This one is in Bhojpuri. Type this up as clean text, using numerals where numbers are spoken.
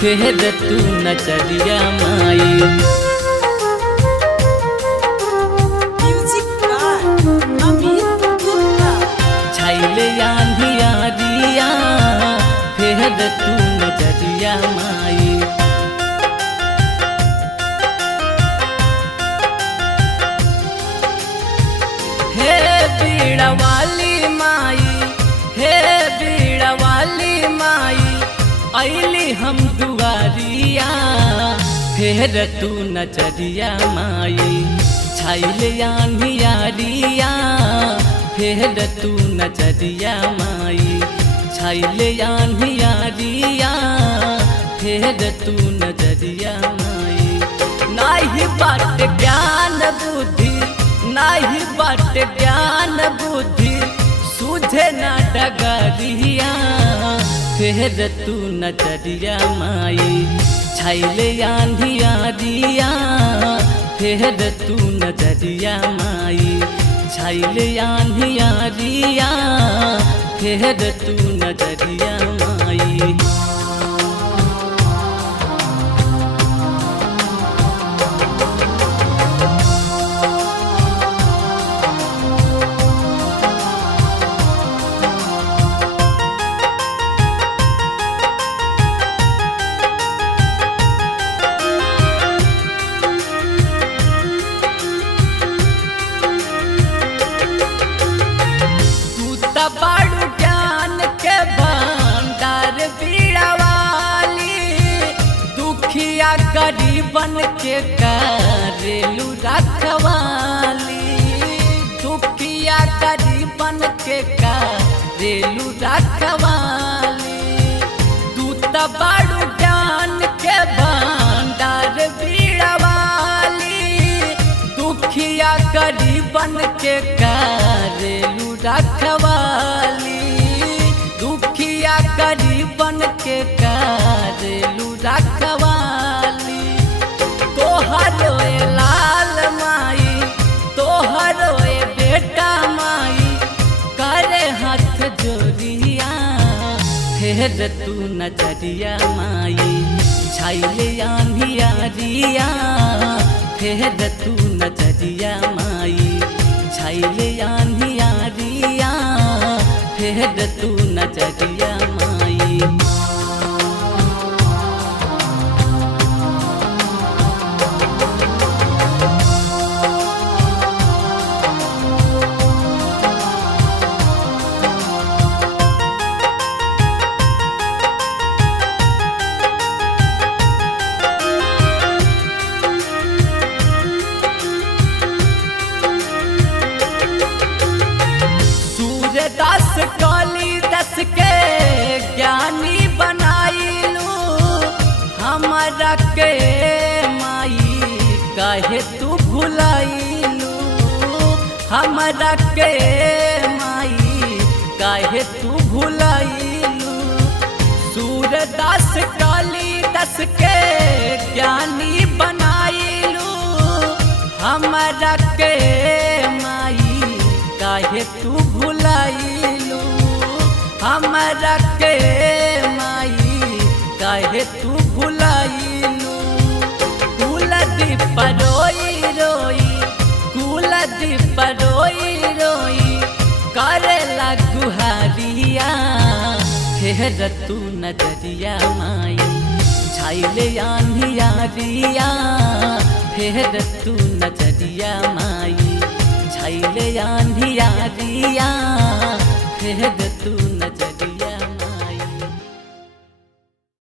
फेर तू नजरिया माई। Music by Amit Gupta. छाइले आंधिया दिया फेर तू नजरिया माई। हे बीड़ा वाली माई, हे बीड़ा वाली माई, अइली हम दुआरिया फेर तू नजरिया माई। छाइले आंधिया दिया फेर तू नजरिया माई। छाइले आंधिया दिया फेर तू नजरिया माई। नाही बाट ज्ञान बुद्धि, नाही बाट ज्ञान बुद्धि, सूझे ना डगरिया फेर तू नजरिया माई। छाइले आंधिया दिया फेर तू नजरिया माई। छाइले आंधिया दिया फेर तू नजरिया माई। बाड़ू ज्ञान के भंडार बीड़ा वाली, दुखिया गरीबन के करेलू रखवाली। दुखिया गरीबन के करेलू रखवाली। तू तो बाड़ू ज्ञान के भंडार बीड़ा वाली, दुखिया गरीबन के करेलू रखवाली। दुखिया गरीबन के करेलू रखवाली। तोहरो ए लाल माई, तोहरो ए बेटा माई, करे हाथ जोड़िया फेर तू नजरिया माई। छाइले आंधिया दिया फेर तू नजरिया माई। छाइले आंधिया दिया फेर तू नजरिया माई। दास काली दस के ज्ञानी बनाइलू, हमारा के माई काहे तू भुलाइलू। हमारा के माई काहे तू भुलाइलू। सूरदास काली दस के ज्ञानी बनाइलू, हमारा के माई काहे तू भुलाइलू। हमारा के माई काहे तू भुलाइलू। कुलदीप रोई रोई, कुलदीप रोई रोई, करेला गुहारिया फेर तू नजरिया माई। छाइले आंधिया दिया फेर तू नजरिया माई। छाइले आंधिया दिया